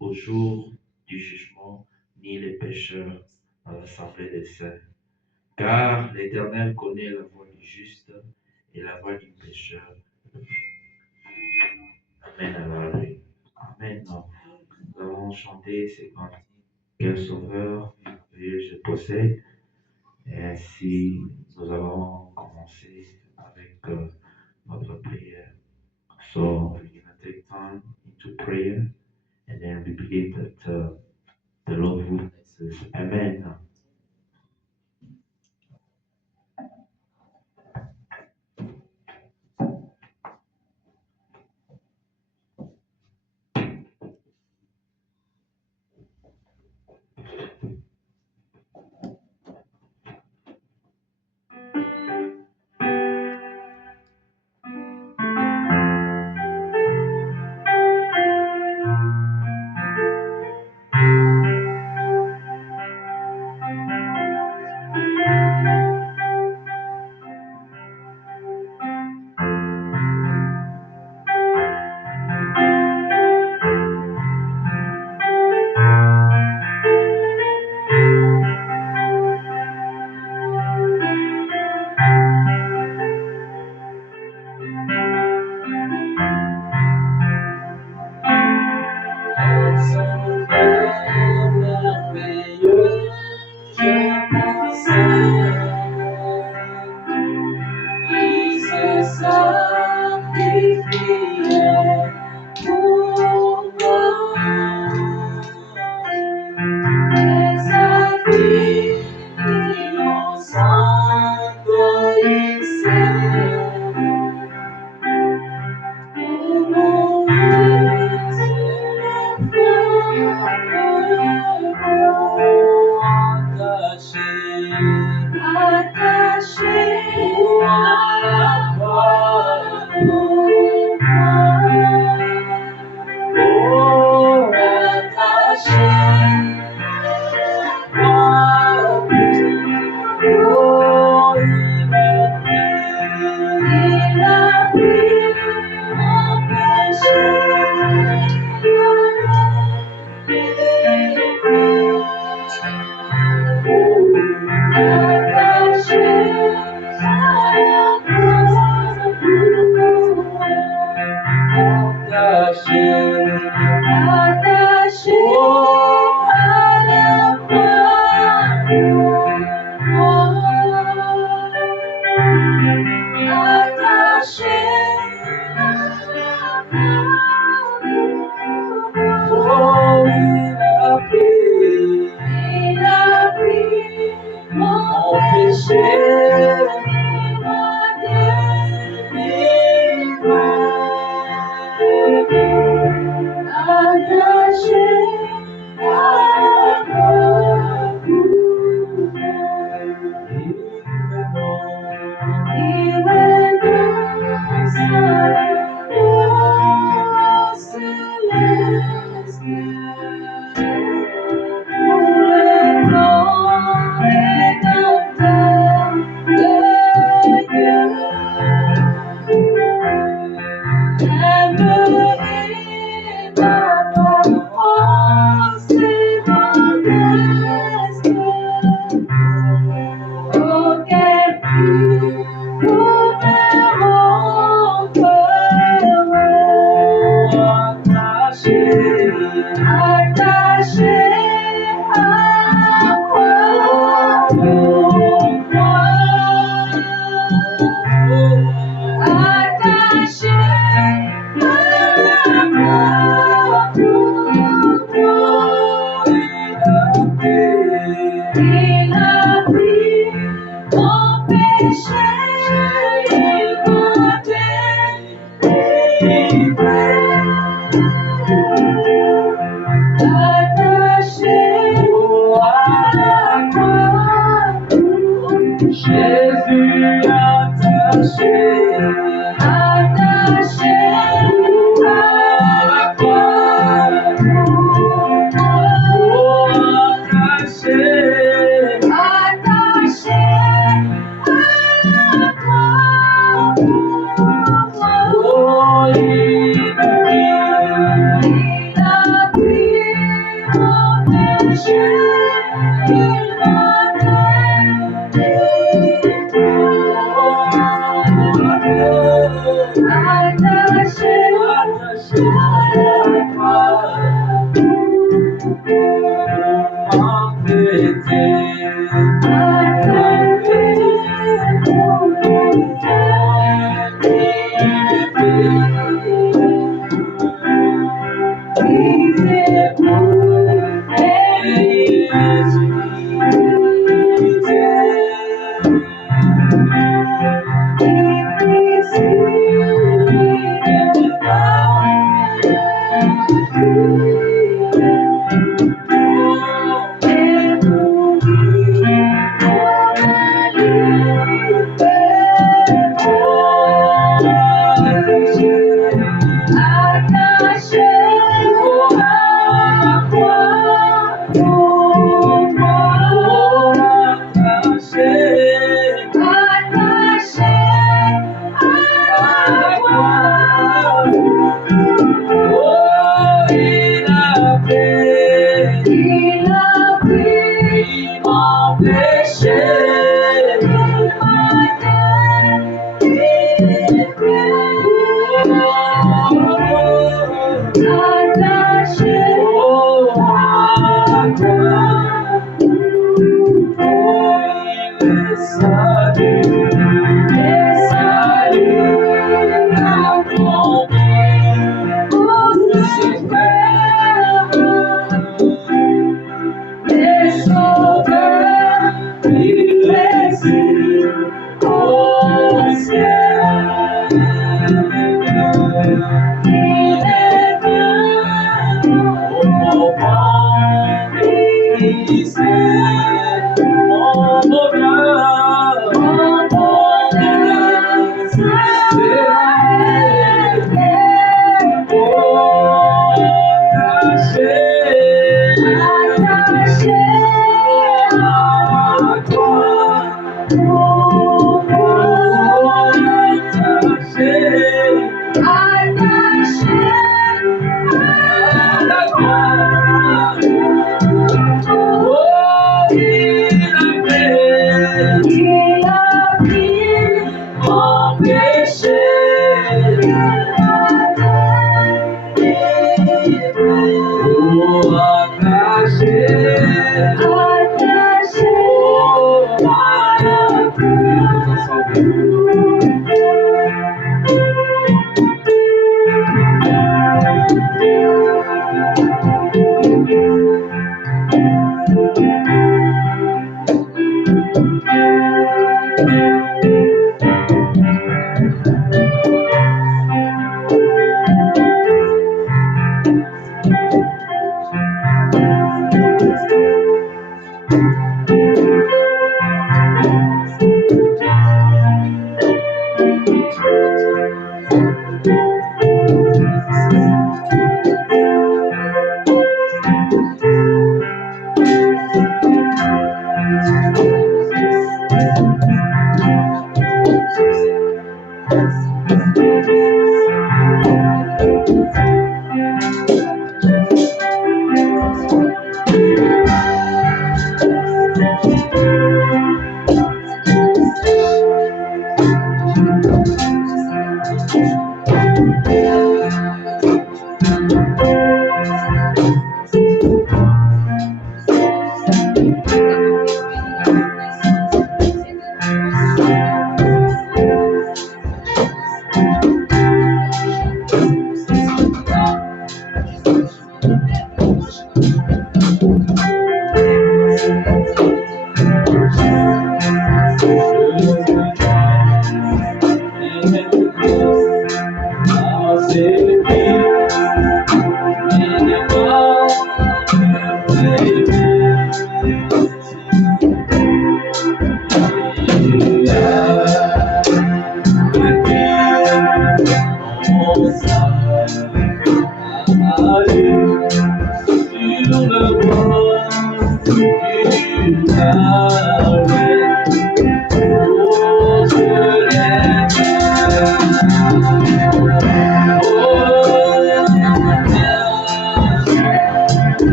au jour du jugement, ni les pécheurs à l'assemblée des saints. Car l'Éternel connaît la voie du juste et la voie du pécheur. Amen. Amen. Amen. Nous avons chanté ces cantiques. Quel sauveur merveilleux je possède. Et ainsi, nous allons commencer avec notre prière. So we're going to take time into prayer and then we believe that the Lord will bless us. Amen.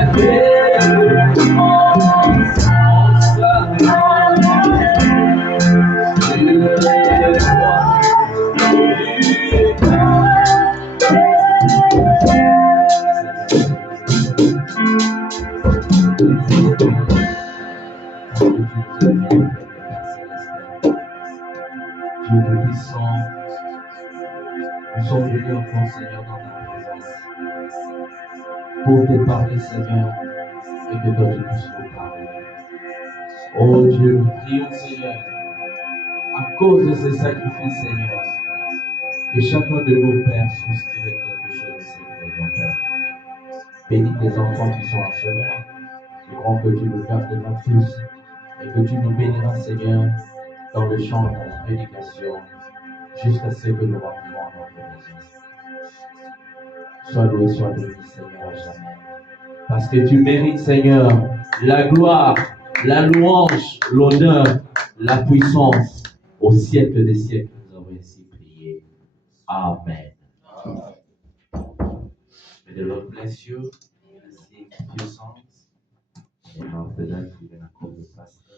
Dieu de puissant, nous sommes venus encore, Seigneur, dans ta présence pour te parler, Seigneur, et que toi tu puisses nous parler. Oh Dieu, nous prions, Seigneur, à cause de ce sacrifice, Seigneur, que chacun de nos pères puisse tirer quelque chose de ces réunions, Père. Bénis tes enfants qui sont en chemin. Nous crois que tu nous garderas tous et que tu nous béniras, Seigneur, dans le champ de ta prédication, jusqu'à ce que nous rentrions en notre présence. Sois loué, sois béni, Seigneur, à jamais. Parce que tu mérites, Seigneur, la gloire, la louange, l'honneur, la puissance. Au siècle des siècles, nous avons ainsi prié. Amen. May the Lord bless you. Sing a few songs. And after that, we're going to call the pastor.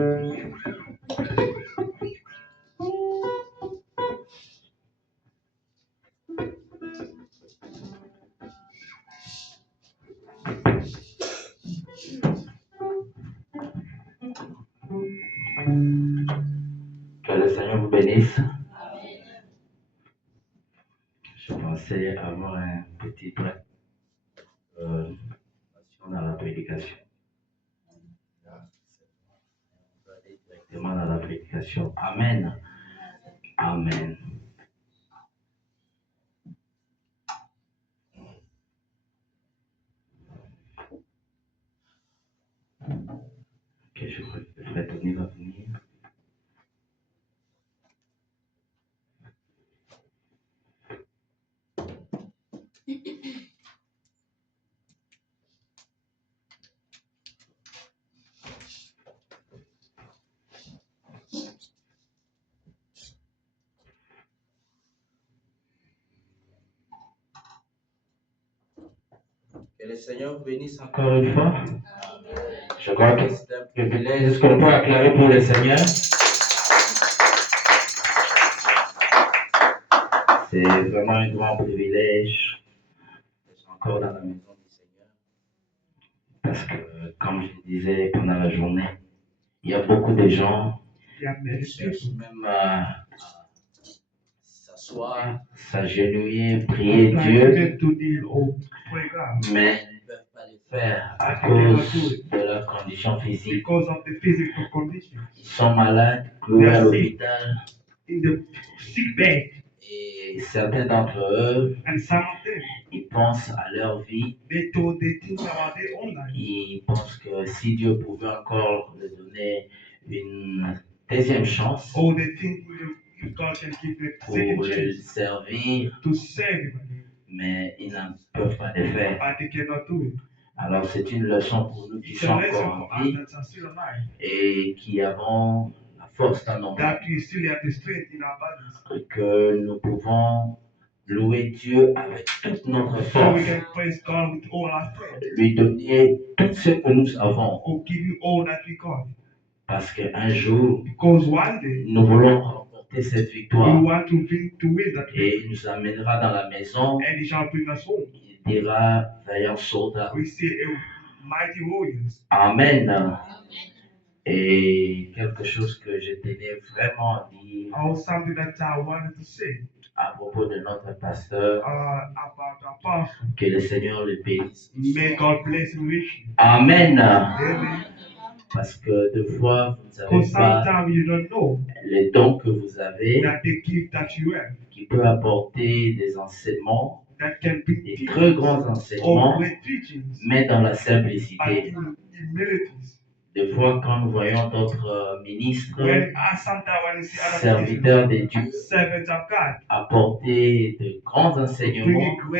Que le Seigneur vous bénisse. Je pensais avoir un petit break dans la prédication. On va aller directement dans la prédication. Amen. Amen. Ok, je crois que le frère Tony va venir. Que le Seigneur vous bénisse encore une fois. Je crois que c'est un privilège. Est-ce qu'on peut acclamer pour le Seigneur? C'est vraiment un grand privilège d'être encore dans la maison du Seigneur. Parce que, comme je disais pendant la journée, il y a beaucoup de gens qui cherchent même à s'asseoir, s'agenouiller, prier Dieu, mais ils ne peuvent pas le faire à cause de leur condition physique. Ils sont malades, cloués à l'hôpital. Et certains d'entre eux, ils pensent à leur vie. Ils pensent que si Dieu pouvait encore leur donner une deuxième chance pour le servir, mais ils n'en peuvent pas le faire. Alors c'est une leçon pour nous qui sommes encore en vie et qui avons la force dans nos mains, que nous pouvons louer Dieu avec toute notre force, lui donner tout ce que nous avons, parce qu'un jour, nous voulons remporter cette victoire et il nous amènera dans la maison. Il dira, vaillant soldat. Amen. Et quelque chose que je tenais vraiment à dire à propos de notre pasteur, que le Seigneur le bénisse. Amen. Parce que des fois, vous ne savez pas les dons que vous avez qui peuvent apporter des enseignements, des très grands enseignements, mais dans la simplicité. Des fois, quand nous voyons d'autres ministres, serviteurs de Dieu, apporter de grands enseignements, comme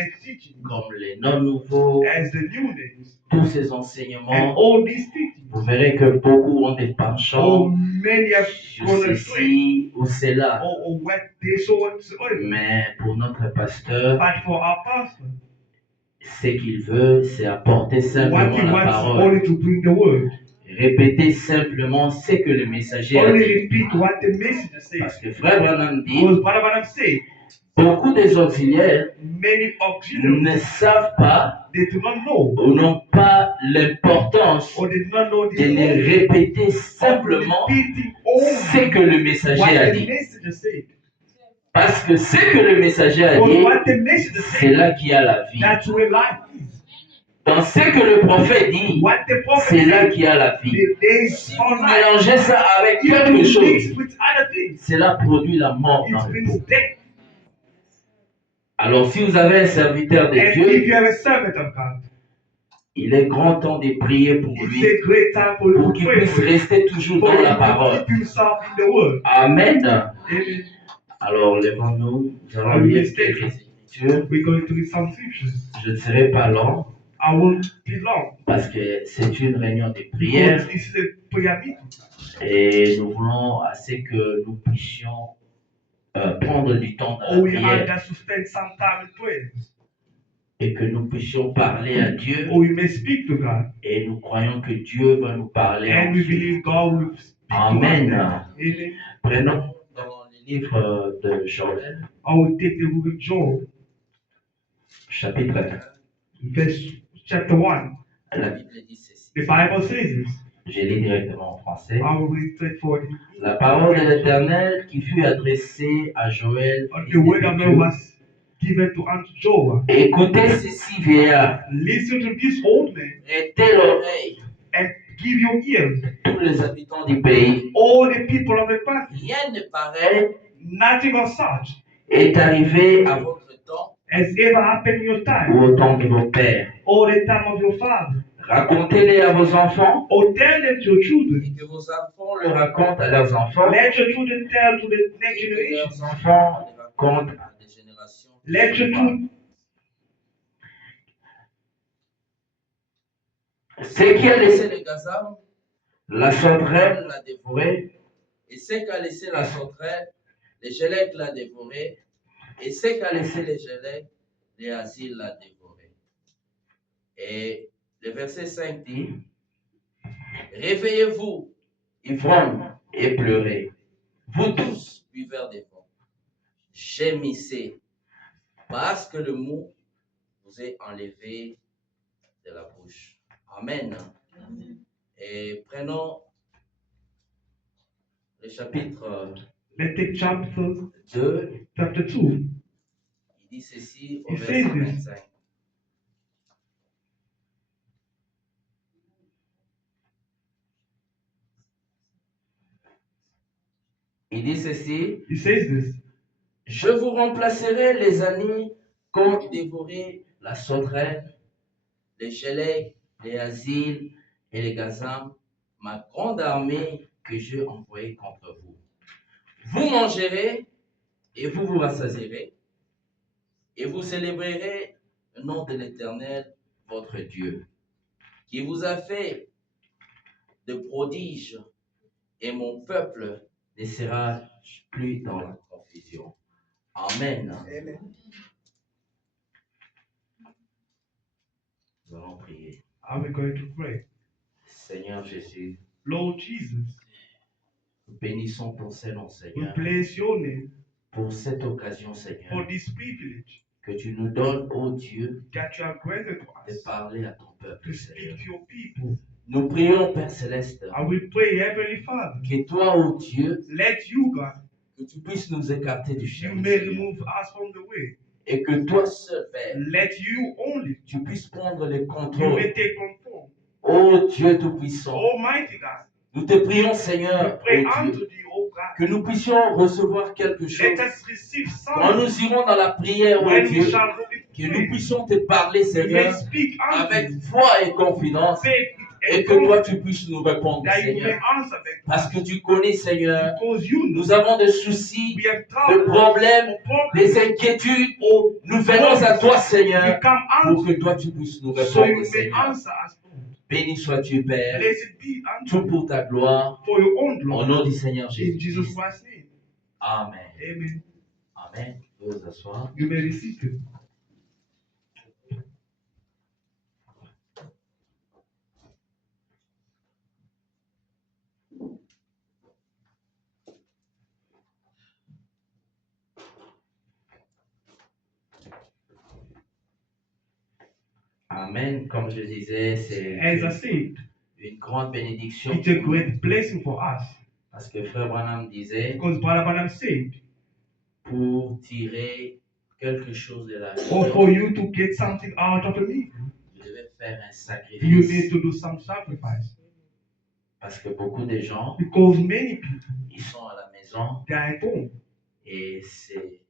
les non-nouveaux, tous ces enseignements, vous verrez que beaucoup ont des penchants sur ceci ou cela. Mais pour notre pasteur, ce qu'il veut, c'est apporter simplement la parole. Répétez simplement ce que le messager a dit. Parce que Frère Branham dit, beaucoup des auxiliaires ne savent pas ou n'ont pas l'importance de les répéter simplement ce que le messager a dit. Parce que ce que le messager a dit, c'est là qu'il y a la vie. Dans ce que le prophète dit, c'est là qu'il y a la vie. Si vous mélangez ça avec quelque chose, cela produit la mort dans le monde. Alors si vous avez un serviteur de Dieu, il est grand temps de prier pour lui, pour qu'il puisse rester toujours dans la parole. Amen. Alors lèvons-nous, nous allons lire quelques écritures. Je ne serai pas long, parce que c'est une réunion de prière et nous voulons assez que nous puissions prendre du temps dans la prière et que nous puissions parler à Dieu et nous croyons que Dieu va nous parler ensuite. Amen. Amen. Prenons dans le livre de Joël, I will take the book of Job, chapitre 1. verse chapter 1. La Bible dit ceci. The Bible says this. Je lis directement en français. I will read straightforward. La parole de l'Éternel qui fut adressée à Joël. The word of the Lord was given to unto Job. Écoutez ceci, vieillard. Listen to this old man Prêtez l'oreille, and give your ears, tous les habitants du pays. all the people of the past. Rien ne paraît Nothing of such est arrivé à votre temps has ever happened in your ou time, au temps de vos pères. or the time of your father. Racontez-les à vos enfants Or tell them to your children. et que vos enfants le racontent à leurs enfants. Let your children tell to the next Et que generation. leurs enfants le racontent à des générations. Let your children. Ce qui a laissé les gazam, la sauterelle l'a dévoré. Et ce qu'a laissé la sauterelle, les gélèques l'a dévoré. Et ce qu'a laissé les gélèques, les asiles l'a dévoré. Et le verset 5 dit, réveillez-vous, ivrognes, et pleurez. Vous tous, buveurs des vents, gémissez, parce que le mot vous est enlevé de la bouche. Amen. Et prenons le chapitre Let's take chapter 2. 2. Il dit ceci au Il verset fait this. 25. Il dit ceci. He says this. Je vous remplacerai les années comme dévoré la sauterelle, les gélèques, les asiles et les gazam, ma grande armée que j'ai envoyée contre vous. Vous mangerez et vous vous rassasierez et vous célébrerez le nom de l'Éternel, votre Dieu, qui vous a fait de prodiges, et mon peuple ne sera plus dans la confusion. Amen. Amen. Nous allons prier. Are we going to pray? Seigneur Jésus, Lord Jesus, nous bénissons ton Saint-Nom, we Seigneur, bless your name pour cette occasion, for Seigneur, this privilege que tu nous donnes, ô Dieu, that you have granted to de us parler à ton peuple, to Seigneur. speak to your people. Nous prions, Père Céleste, I will pray, Heavenly Father, que toi, ô Dieu, let you, God, que tu puisses nous écarter du you chemin, may Seigneur, remove us from the way. et que toi seul, Père, Let you only, tu puisses prendre le you contrôle. may take control. Ô Dieu Tout-Puissant, Almighty God, nous te prions, we Seigneur, pray ô unto Dieu, thee, O God. que nous puissions recevoir quelque chose. Let us receive Quand something nous irons dans la prière, ô when we Dieu, shall go que in nous prayer. puissions te parler, We may Seigneur, speak unto avec you, foi et confidence, faith et and que toi confidence, tu puisses nous répondre, that you may Seigneur. answer back. Parce que tu connais, Seigneur, Because you know nous avons des soucis, we have des trouble, problèmes, or des problems. inquiétudes. Nous venons à toi, We Seigneur, come pour unto que toi tu puisses nous you, so you répondre, may Seigneur. answer us. Béni sois-tu, Père, Blessed be unto tout you pour ta gloire, for your own au glory. nom du Seigneur In Jesus Jésus. Christ's name. Amen. Amen. Amen. Vous vous asseoir. You may receive it. Amen. Comme je disais, c'est As I said, une grande bénédiction it's a pour nous. great blessing for us. Parce que Frère Branham disait, Because Brother Branham said, pour tirer quelque chose de la or vie, for you to get something out of me, vous devez faire un you sacrifice. need to do some sacrifice. Parce que beaucoup de gens, Because many people, ils sont à la maison they are at home. et c'est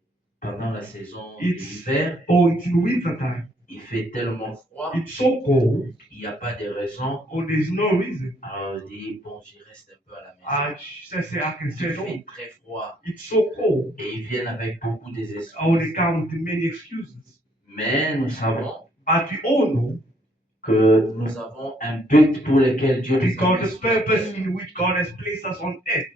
pendant la saison It's- d'hiver, Or it's in winter time. il fait tellement froid, It's so cold, il n'y a pas de raison. or there's no reason. Alors on dit, bon, j'y reste un peu à la I maison. say I can Il stay at home. fait très froid It's so cold. et ils viennent avec beaucoup Or they d'excuses. come with many excuses. Mais nous savons But we all know que nous avons un but pour lequel Dieu nous a because mis the sur la purpose terre. in which God has placed us on earth,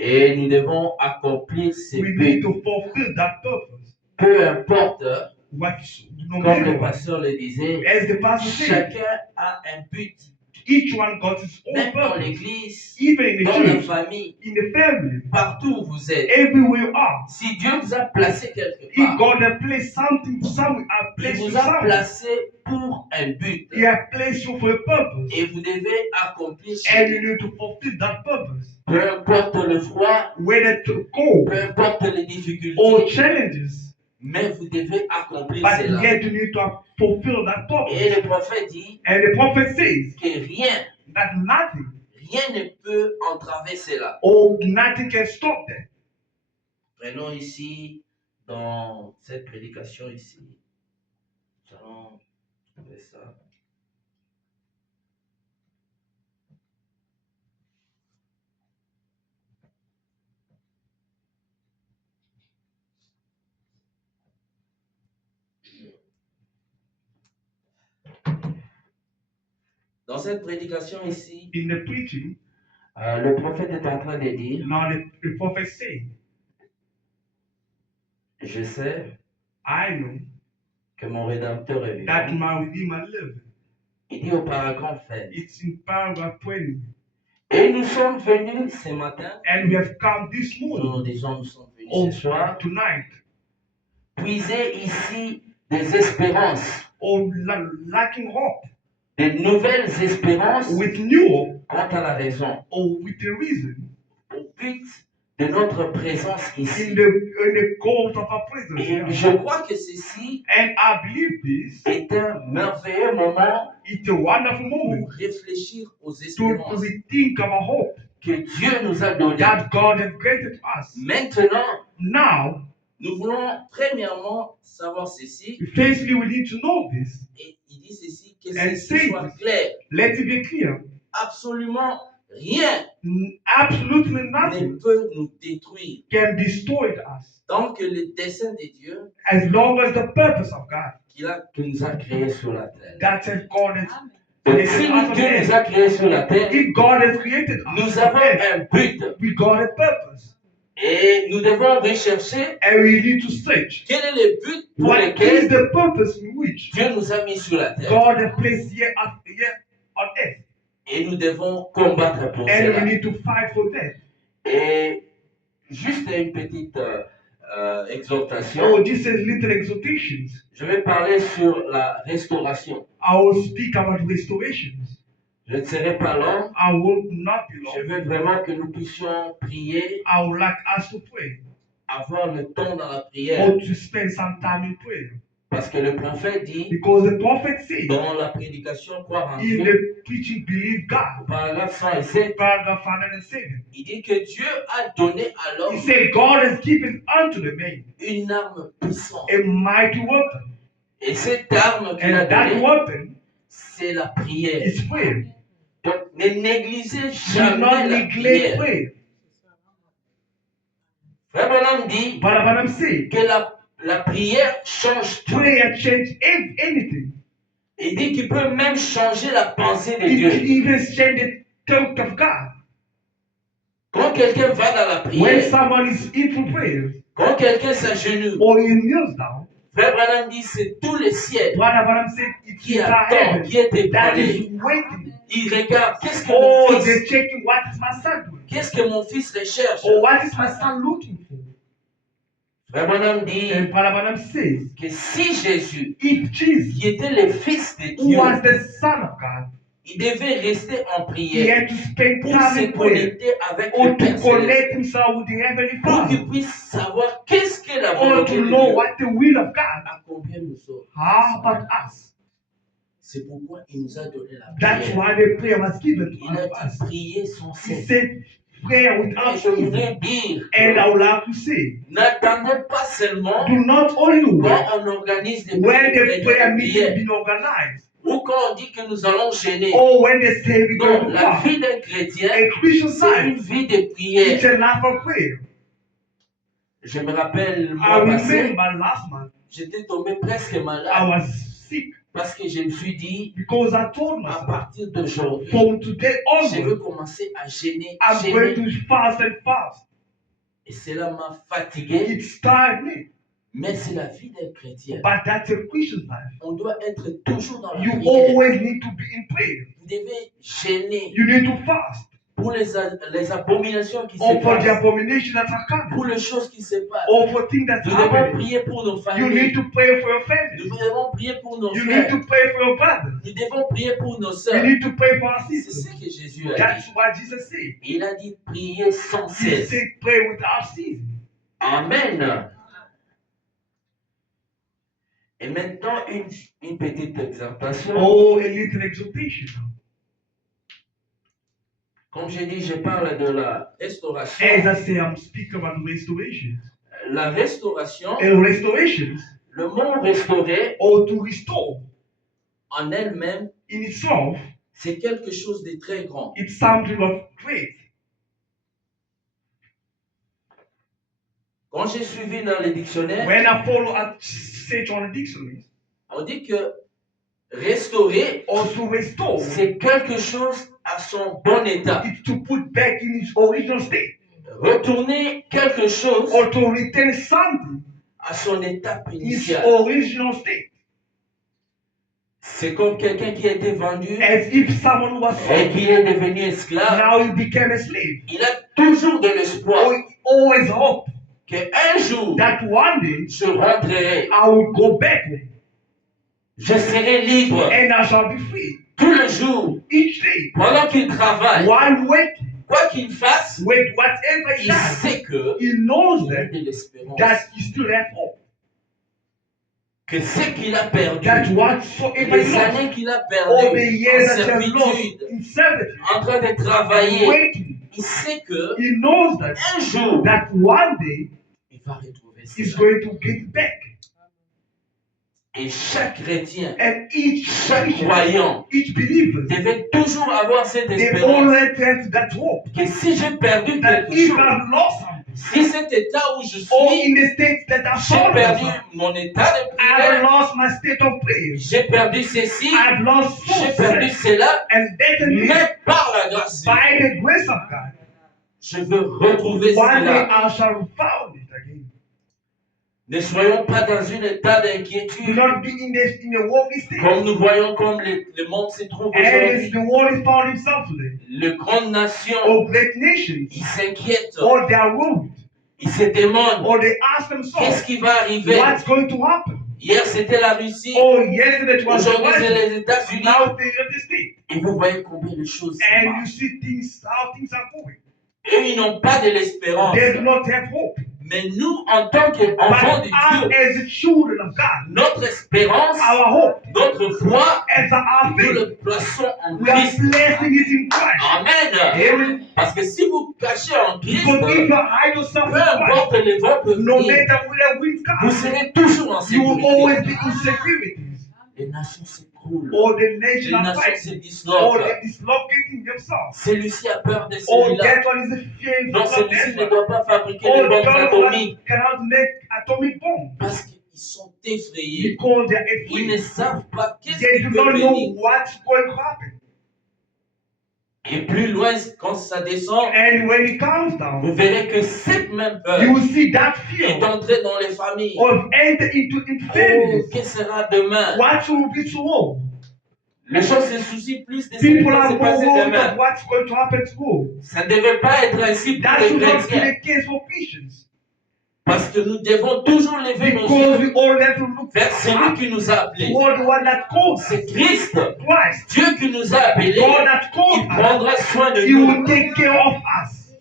Et nous devons accomplir ces we need buts. to fulfill that purpose. Peu importe, What, no comme le matter what, pasteur le disait, as the pastor said, chacun a un but. Each one got his own Même dans purpose. l'église, Even in the dans la church, famille, in the family, partout où vous êtes. everywhere you are. Si Dieu vous a placé quelque If part, God has placed something somewhere, il placed you vous a somewhere. placé pour un but. He has placed you for a purpose. Et vous devez accomplir ce And you but. need to fulfill that purpose. Peu importe le froid, Whether to go peu importe les or difficultés, challenges, mais vous devez accomplir but cela. yet you need to fulfill that Et purpose. le prophète dit And the prophet says que rien that nothing ne peut entraver cela. or nothing can stop them. Prenons ici, dans cette prédication ici, nous allons trouver ça. Dans cette prédication ici, In the preaching, le prophète est en train de dire, now the prophet says, je sais I know que mon Rédempteur est that vivant. my Redeemer lives. Il dit au paragraphe 20. It's in paragraph 20. Et nous sommes venus ce matin, And we have come this nous morning, disons nous sommes venus or ce soir, tonight, puiser ici des espérances, or lacking hope, de nouvelles espérances with new hope, quant à la raison, or with the reason, au but de notre présence in ici. the cause of our presence. Et here. je crois que ceci And I believe this, est un merveilleux moment it's a wonderful pour moment réfléchir aux to espérances rethink our hope que Dieu nous a données. that God has granted us. Maintenant, Now, nous voulons premièrement savoir ceci, firstly, we need to know this. et il dit ceci, que And ceci say soit this. clair. Let it be clear. Absolument rien Absolutely ne nothing peut nous détruire. can destroy us Tant que le dessein de Dieu as long as the purpose of God, qu'il nous a créés sur la terre. that says God has Donc, si Dieu nous a créés sur la terre, if God has created us, nous avons un but we got a purpose. et nous devons rechercher And we need to search quel est le but pour what is lequel the purpose in which Dieu nous a mis sur la terre. God has placed here on earth. Et nous devons combattre pour And we cela. need to fight for that. Et juste une petite exhortation. Oh, this is little exhortations. Je vais parler sur la restauration. I will speak about restorations. Je ne serai pas long. I will not be Je long. veux vraiment que nous puissions prier, I would like us to pray avoir le temps dans la prière. or to spend some time in prayer. Parce que le prophète dit, Because the prophet said dans la prédication croire en in Dieu, the preaching, believe au God, paragraphe 107, paragraph 107. il dit que Dieu a donné à He l'homme said, God has given unto the man une arme puissante. a mighty weapon. Et cette arme qu'il a And that donnée, weapon c'est la prière. is prayer. Donc, ne négligez Do jamais not la neglect prière. prayer. Frère Branham dit But I'm saying, que la prière change tout. prayer changes anything. Il dit qu'il peut même changer la pensée de It can Dieu. even change the thought of God. Quand quelqu'un va dans la When prière, someone is in for prayer quand quelqu'un s'agenouille, or he kneels down, Frère Branham dit c'est tout le ciel what I'm saying, it's qui the attend, heaven qui est that ébranlé. is waiting. Il regarde, qu'est-ce que Oh, mon they're fils, checking what is my son doing. qu'est-ce que mon fils recherche. Or what is my son looking for. Frère Branham dit And Palamana says, que si Jésus, if Jesus, qui était le fils de who Dieu, was the Son of God, il devait rester en he prière had to spend pour time se in prayer connecter avec or le to Père Céleste, connect himself with the Heavenly pour qu'il Father puisse savoir qu'est-ce que la or volonté to de know Dieu. what the will of God. À combien nous sommes. How about us? C'est pourquoi il nous a donné la That's prière. why the prayer was given to Il a us. dit prier sans He cesse. said, prayer Et without je ceasing. voudrais dire, And I would like to say, n'attendez pas seulement do not only quand wait on organise des when the réunions prayer de meeting prière been organized ou quand on dit que nous allons gêner. or when they say we go Non, to la fast. vie d'un chrétien, A Christian c'est une life, vie de it's prière. a life of prayer. Je me rappelle, le I mois passé, remember last month, j'étais tombé presque I malade was sick parce que je me suis dit, because I told à myself, partir d'aujourd'hui, from today je veux onward, commencer à gêner, I'm going gêner. to fast and fast. Et cela m'a fatigué, It started me, mais c'est la vie d'un chrétien. but that's a Christian life. On doit être toujours dans la You prière. always need to be in prayer. Vous devez gêner You need to fast. pour les abominations qui Or se for the passent, abomination that are coming. pour les choses qui se passent. Or for things that Nous devons happen. prier pour nos You familles. need to pray for your family. Nous devons prier pour nos You need frères. to pray for your brothers. Nous devons prier pour nos You sœurs. need to pray for our C'est sisters. ce que Jésus a dit. That's what Jesus said. Il a dit prier sans He cesse. said pray without ceasing. Amen. Et maintenant, une petite exhortation. Oh, a little exhortation. Comme j'ai dit, je parle de la restauration. As I say, I'm speaking about restoration. La restauration, And restorations, le mot restaurer or to restore en elle-même, in itself, c'est quelque chose de très grand. it's something of great. Quand j'ai suivi dans les dictionnaires, When I follow a search on the dictionary, on dit que restaurer, or to restore, c'est quelque chose à son bon état. it's to put back in its original state, Retourner quelque chose or to return something à son état in its initial. original state, C'est comme quelqu'un qui a été vendu as if someone was et sold. qui est devenu esclave. Now he became a slave. Il a toujours de l'espoir Or he always hope qu'un jour, that one day je rentrerai, I will go back home je serai libre and I shall be free. tout le jour. Each day, Pendant qu'il travaille, while waiting, quoi qu'il fasse, with whatever he il does, sait que he knows il a that, de l'espérance. that he still has hope. Que ce qu'il a perdu, That whatsoever he les lost, années qu'il a all the perdu years en that he has lost servitude, in servitude, en train de travailler, waiting, il sait que he knows that, un jour, that one day il va retrouver he's cela. going to get back. Et chaque chrétien, And each chaque Christian, croyant each believer, devait toujours avoir cette they espérance always have that hope que si j'ai perdu that quelque if chose, I've lost something, si cet état où je or suis, in the state that I've j'ai found perdu myself, mon état de I've prière, lost my state of prayer, j'ai perdu ceci, I've lost j'ai so perdu cela, and definitely mais par la grâce, de Dieu, by the grace of God, je veux retrouver one day cela. I shall found it again. Ne soyons pas dans un état Do d'inquiétude, not be in a worldly state. comme nous voyons comme le monde se trouve And aujourd'hui. the world is found itself today. Les grandes nations, Or great nations, ils s'inquiètent, or they are worried, ils se demandent or they ask qu'est-ce themselves, qui va arriver. what's going to happen? Hier c'était la Russie, Oh, yesterday it was the aujourd'hui c'est West, les États-Unis. now it's the United States. Et vous voyez combien de choses se And you passent. see things, how things are going. Eux, ils n'ont pas de l'espérance. They do not have hope. Mais nous, en tant qu'enfants But de us Dieu, as the children of God, notre espérance, our hope, notre foi, as our nous faith, le plaçons en we are Christ. placing it in Christ. Amen. Amen. Parce que si vous cachez en Christ, Because if you hide yourself in peu Christ, importe les vents peuvent no venir, matter where we vous come, serez toujours en you will always sécurité. be in securities. Les nations s'écroulent. Or the Les nation are nations se fighting. Or disloquent. they're dislocating themselves. Celui-ci a peur de Or celui-là. that one is a fear Non, of celui-ci ne death. doit pas fabriquer Or de bombes the other atomiques. one cannot make atomic bombs. Parce qu'ils sont effrayés. Because they're Ils ne afraid. savent pas qu'est-ce They qui do peut not know venir. what's going to happen. Et plus loin, quand ça descend, And when it comes vous down, verrez que cette même peur you will see that est fear entrée dans les familles. of enter into Oh, families. que sera demain? What will be tomorrow? Les gens se soucient plus de ce qui People va are se more passer worried demain. of what's going to happen tomorrow. Ça ne devait pas être ainsi pour That les should not be chrétiens. the case for Christians. Parce que nous devons toujours lever nos Because yeux we all have to look vers celui qui nous a appelés. toward the one that called us. C'est Christ, Christ. Dieu qui nous a appelés. God that Il called us. prendra soin de He will nous. take care of us.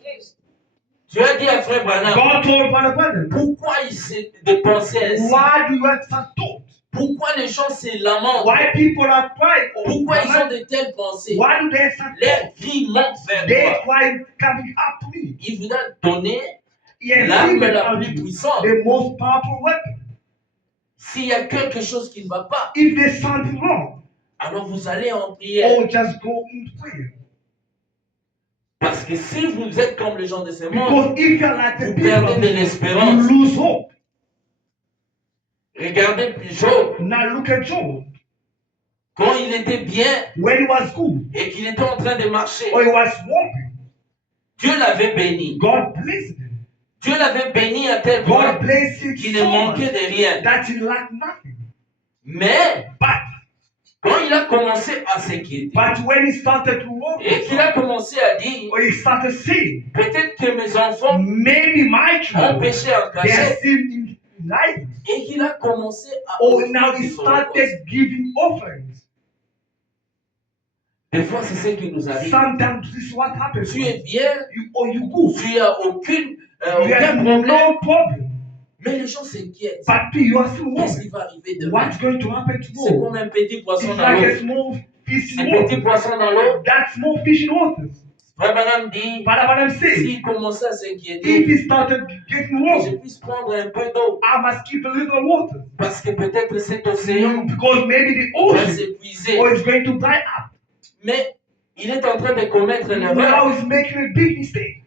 Tu as dit à Frère Branham, God told Brother Branham, pourquoi il s'est dépensé ainsi? why do you have such thoughts? Pourquoi les gens se lamentent? Why people are crying? Pourquoi ils ont de telles pensées? Why do they have such Leurs thoughts? cris montent vers They toi. cry coming up to me. Il vous a donné He has l'arme given la unto plus you puissante. the most powerful weapon. S'il y a quelque chose qui ne va pas, If there's something wrong, alors vous allez en prière. oh, just go in prayer. Parce que si vous êtes comme les gens de ce monde, Because if you're like the vous people, perdez de you l'espérance. lose hope. Regardez Job, Now look at Job. quand il était bien When he was good, et qu'il était en train de marcher, or he was walking, Dieu l'avait béni. God blessed him. Dieu l'avait béni à tel point God blessed him qu'il ne so much manquait de rien. that he lacked nothing. Mais But Quand il a commencé à s'inquiéter, But when he started to walk, et qu'il a commencé à dire, or he started saying, peut-être que mes enfants maybe my ont children, péché en they are cachette, still in life. et qu'il a commencé à Oh, offrir now he des holocaustes. started giving offerings. Des fois, c'est ce qui nous arrive. Sometimes this is what happens. Tu es bien, You good. tu n'as aucun You have problème, no problem. mais les gens s'inquiètent. But you are still Qu'est-ce worried. qui va arriver demain? What's going to happen C'est tomorrow? comme un petit poisson It's dans like a l'eau. small fish Un in petit water. poisson dans l'eau. That small fish in water. Frère Branham dit, But what I'm saying, s'il commençait à if s'inquiéter, he started getting que je water, puisse prendre un peu d'eau, I must keep a little water. parce que peut-être cet océan Because maybe the va ocean s'épuiser. or it's going to dry up. Mais il est en train de commettre une Now erreur. he's making a big mistake.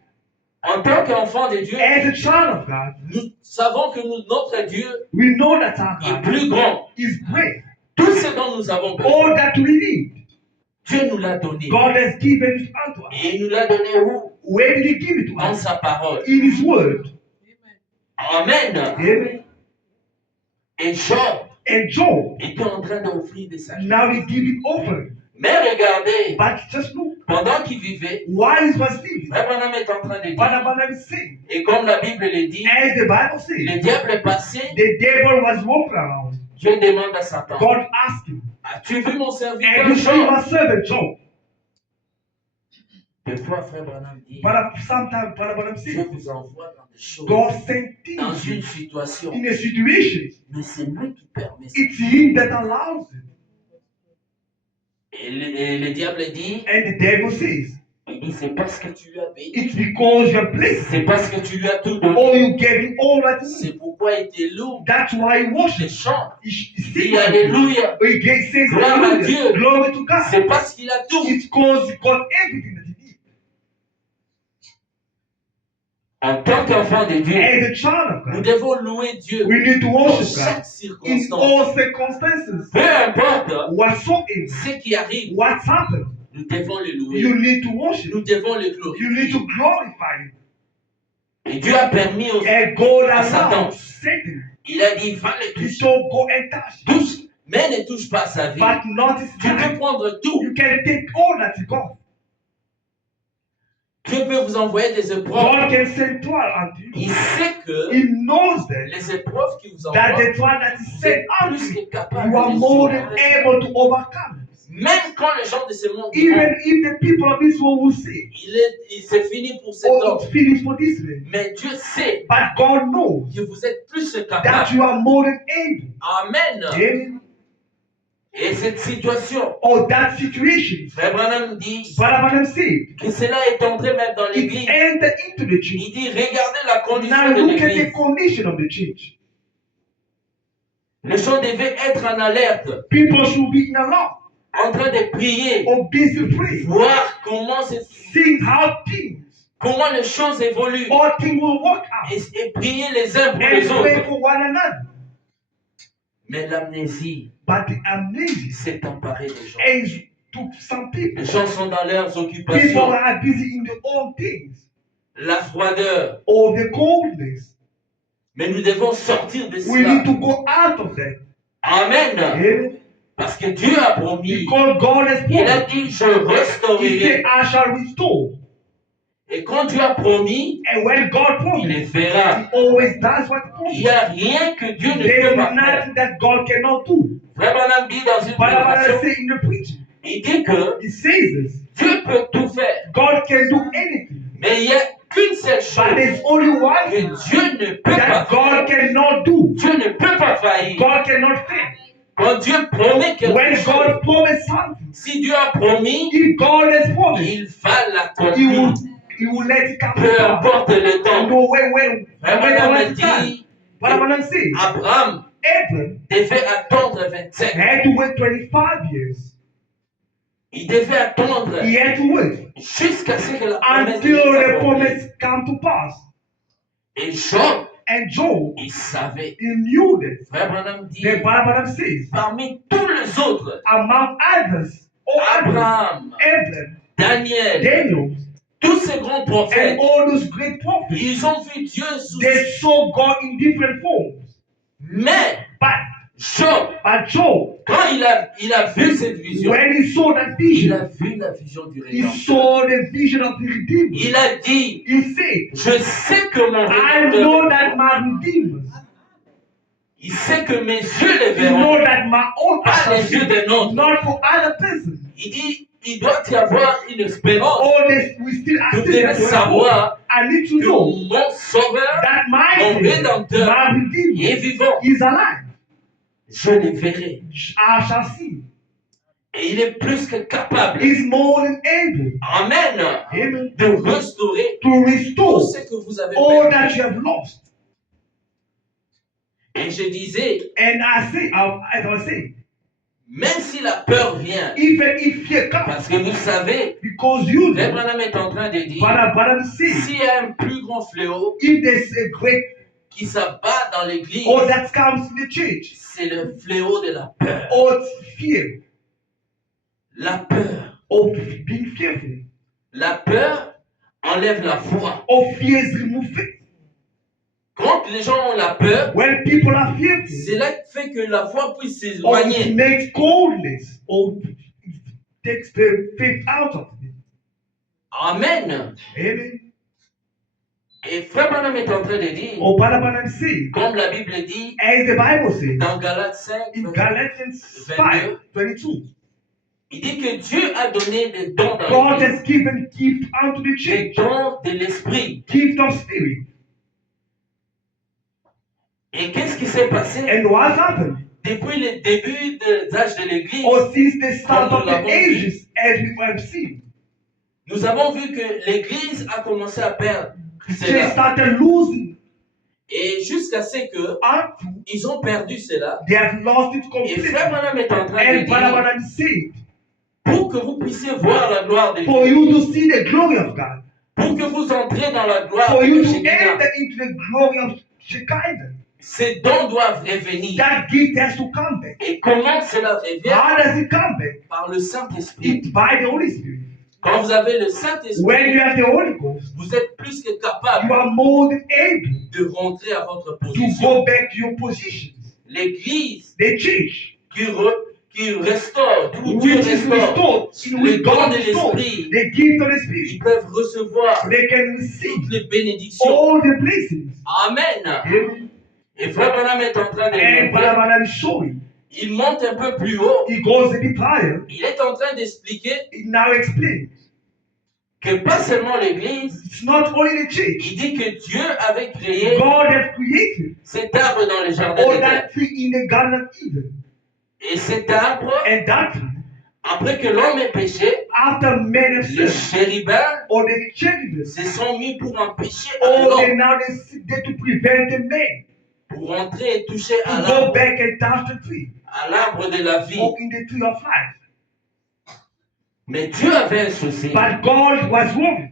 En tant qu'enfant de Dieu, As a child of God, nous savons que notre Dieu we know that our est God plus grand. is great. Tout ce dont nous avons besoin, All that we need, Dieu nous l'a donné. God has given it unto us. Et il nous l'a donné où? Where did he give it to Dans us? sa parole. In his word. Amen. Amen. Et Job And Job, était en train d'offrir des sacrifices. now he giving offering. Mais regardez, But just look, pendant qu'il vivait, while he was living, Frère Branham est en train de dire, Barnabas is saying, et comme la Bible le dit, as the Bible le says, diable est passé, the devil was walking around. Dieu demande à Satan, God asked him, as-tu vu mon serviteur and you see Job? my servant Job. Des fois, Frère Branham dit, But sometimes Barnabas Dieu says, vous envoie dans des choses, God sent dans things une situation, in a situation. mais c'est lui qui permet ça. It's him that allows it. Et le diable dit, And the devil says, il dit, c'est parce que tu lui as béni, it's because you're blessed. c'est parce que tu lui as tout donné, Or you gave him all that you need. c'est pourquoi il te loue, That's why he il te worships. chante, He il sings. dit Alléluia, He says, Gloire à hallelujah. Dieu. Glory to God. c'est parce qu'il a tout. It's because he got everything that he needs. En tant qu'enfant de Dieu, As a child of nous God, devons louer Dieu we need to dans worship chaque God in circonstance. all circumstances. Peu importe Whatsoever, ce qui arrive, what's happened, nous devons le louer. you need to worship. Nous devons le You need to glorifier. glorify him. Et Dieu a permis aux... And God À Satan. allowed Satan Il a dit, va le to toucher. don't go and touch. Touche, mais ne touche pas sa vie. But notice Tu peux that prendre tout. you can take all that you got. Dieu peut vous envoyer des épreuves. God can send trial unto you. Il sait que He knows that les épreuves qu'il vous that envoie, the trial that is vous sent êtes unto plus you, que capable you are de les more than surmonter. able to overcome. Même quand les gens de ce monde Even diront, if the people of this world will say, il s'est fini pour cet oh, homme. it's finished for this man. Mais Dieu sait But God knows que vous êtes plus que that capable. you are more than able. Amen. Amen. Et cette situation, Or that situation, Frère Branham dit Barnabas said, que cela est entré même dans it l'église. entered into the church. Il dit, regardez la condition Now de look at the l'église. condition of the church. Les gens devaient être en alerte, People should be in alarm en train de prier, or busy praying, voir comment, seeing how things, comment les choses évoluent all things will work out, et prier les uns pour and les pray autres. for one another. Mais l'amnésie But the amnesia s'est emparée des gens. is to some people. Les gens sont dans leurs People occupations. are busy in their own things La froideur. or the coldness. Mais nous devons sortir de We need cela. to go out of that. Amen. Amen. Parce que Dieu a promis. Because God has Il a promised. dit, je He restaurerai. said, I shall restore. Et quand Dieu a promis, And when God il le promised, fera. He always does what He Il promised. n'y a rien que Dieu ne There peut is pas faire. nothing that God cannot do. Frère Branham dit dans une Barnabas prédication, said in the preaching, il dit que he says this. Dieu peut tout faire. God can do anything. Mais il n'y a qu'une seule But chose there's only one que thing Dieu ne peut pas that God faire. cannot do. Dieu ne peut pas faillir. God cannot fail. Quand Dieu promet quelque When chose, God promised something, si Dieu a promis, if God has promised, il va He l'accomplir. will let it come to Peu pass. importe le temps. No way, when Frère no matter Branham what time. dit, But what I'm saying, Abraham Abram devait attendre 25 ans. had to wait 25 years. Il devait attendre He had to wait jusqu'à ce que la promesse until the s'accomplisse. promise come to pass. Et Job, And Job, il savait. he knew this. Frère Branham dit, The Bible says, parmi tous les autres, among others, or others, Abraham, Abram, Daniel, Daniel, tous ces grands and prophètes, all those great prophets, ils ont vu Dieu sous... they saw God in different forms. Mais But Job, Job, Quand il a vu cette vision, when he saw that il vision, a vu la vision du he Rédempteur. saw the vision of the Redeemer. Il a dit, He said, je sais que mon I know Rédempteur, that my Redeemer, il sait que mes yeux les he know verront, that my own pas eyes les yeux d'un autre. not for other person. Il dit, il doit y avoir une espérance. All this, we still Vous asking devez that to savoir I need to que know mon sauveur that mon my Rédempteur Redeemer est vivant. is alive. Je le verrai. I shall see. Et il est plus que capable, Is more than able, amen, amen, de restaurer to tout restore ce que vous avez all perdu. that you have lost. Et je disais, And I say, as I was saying, même si la peur vient, even if fear comes, parce que vous savez, because you Frère know, Branham est en train de dire, but I'm saying, s'il y a un plus grand fléau if there's a great qui s'abat dans l'église, or that comes in the church, c'est le fléau de la peur. or fear, La peur. or being fearful, La peur enlève la foi. or fear is removed. Quand les gens ont la peur, When people are fearful, cela fait que la foi puisse or it s'éloigner. makes coldness, or it takes the faith out of it. Amen. Amen. Et Frère Branham est en train de dire, Or Balaam says, comme la Bible dit as the Bible says, dans Galates 5, in Galatians 5, 22, il dit que Dieu a donné des dons dans God l'église, has given gift unto the des church, dons de l'esprit. gift of spirit. Et qu'est-ce qui s'est passé And what happened? depuis le début des âges de l'église? Or since the start of the Comme nous l'avons vu. ages, as we have seen, Nous avons vu que l'église a commencé à perdre they cela. started losing Et jusqu'à ce que unto ils ont perdu cela. they have lost it Et completely. Frère Branham est en train de And dire, Balaam said, pour que vous puissiez voir la gloire de for Dieu, you to see the glory of God, pour que vous entrez dans la gloire for de you to Shekinah, enter into the glory of Shekinah, ces dons doivent revenir. that gift has to come back. Et comment cela revient? How does it come back? Par le Saint-Esprit. It's by the Holy Spirit. Quand vous avez le When Saint-Esprit, you have the Holy Ghost, vous êtes plus que you capable are more than able de rentrer à votre to position. go back to your position. L'église The church, qui restaure, où Dieu which is restaure, restored, in le which don God de restored, l'Esprit, the gift of the ils Spirit, peuvent recevoir they can toutes receive les bénédictions. all the blessings. Amen. Amen. Et Frère Branham est en train de And monter. Balaam is showing. Il monte un peu plus haut. He goes a bit higher. Il est en train d'expliquer He now explains. que pas seulement l'Église, It's not only the church. il dit que Dieu avait créé God has created cet arbre dans le jardin all d'Éden. that tree in the Garden of Eden. Et cet arbre, And that tree, après que l'homme ait péché, after men have les sinned, chérubins or the cherubim, se sont mis pour empêcher or they l'homme now they sit there to prevent the man pour entrer et toucher to à go l'arbre, back and touch the tree, à l'arbre de la vie. or in the tree of life. Mais Dieu avait un souci. But God was worried.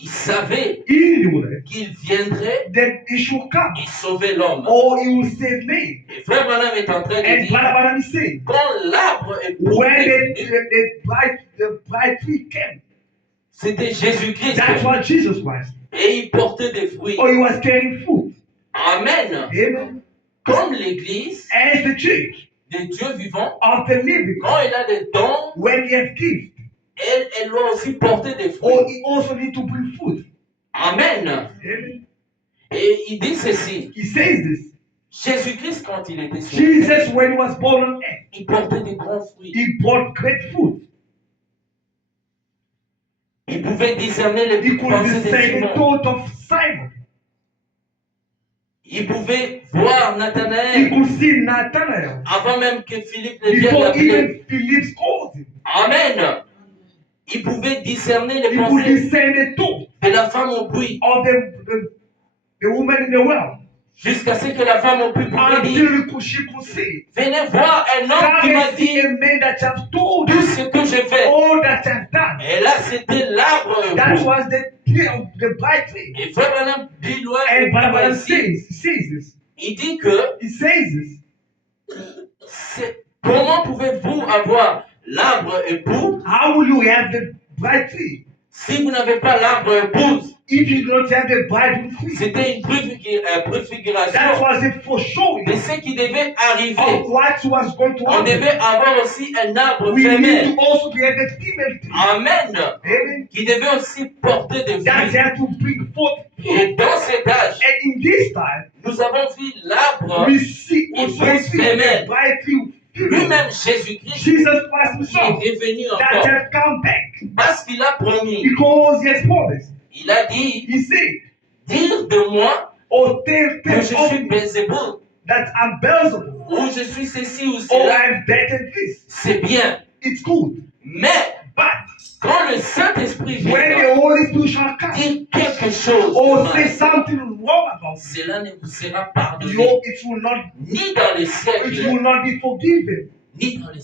Il savait He knew that, qu'il viendrait that he should come, et sauver l'homme. or he will save man. Et Frère Branham est en train de And dire, Balaam is saying, quand l'arbre est when venu, the bright tree came, c'était Jésus-Christ. that's what Jesus was. Et il portait des fruits. Or he was carrying fruit. Amen. Amen. Comme l'Église As the church des dieux vivants, of the living, quand il a des dons, when he has gifts, elle doit aussi porter des or fruits. he also need to bring fruit. Amen. Amen. Et il dit ceci. He says this. Jésus-Christ, quand il était sur la terre, Jesus, when he was born on earth, il portait des grands fruits. he brought great fruit. Il pouvait discerner les He could pensées de discern the Simon. thought of Simon. Il pouvait voir He Nathanaël could see Nathanael avant même que Philippe ne vienne before l'appeler. even Philip called him. Amen. Il pouvait discerner les He could pensées discern the thought de la femme au puits of the woman in the well jusqu'à ce que la femme au puits pouvait dire, until she could see. venez voir un homme qui m'a Come and see dit a man that have told tout you ce que je fais. all that have done. Et là, c'était l'arbre. That was the tree of the bright tree. Et Frère Branham dit loin, And Balaam ici, says this. il dit que He says this. comment pouvez-vous avoir l'arbre époux How will you have the bright tree si vous n'avez pas l'arbre épouse? If you don't have the Bible free, C'était une that préfiguration was a foreshadowing de ce qui devait of arriver. what was going to On happen. devait avoir aussi un arbre We need femelle. to also be have a female tree. Amen. Amen. Qui devait aussi porter des That fruits. had to bring forth. Et dans cet âge, And in this time, nous avons vu l'arbre we see Et also fruit see femelle. the bright tree lui-même, Jésus-Christ, Jesus Christ qui himself est revenu that encore. have come back Parce qu'il a promis. because he has promised. Il a dit, He said, dire de moi or tell que je suis of me Bézébul, that I'm Beelzebub, ou je suis ceci ou or cela, I'm better than this. c'est bien. It's good. Mais But quand le Saint-Esprit when viendra the Holy Spirit shall come dire quelque chose, or de say mal, something wrong about cela ne vous sera you, pardonné, no, it will not ni dans les siècles, be forgiven. ni dans les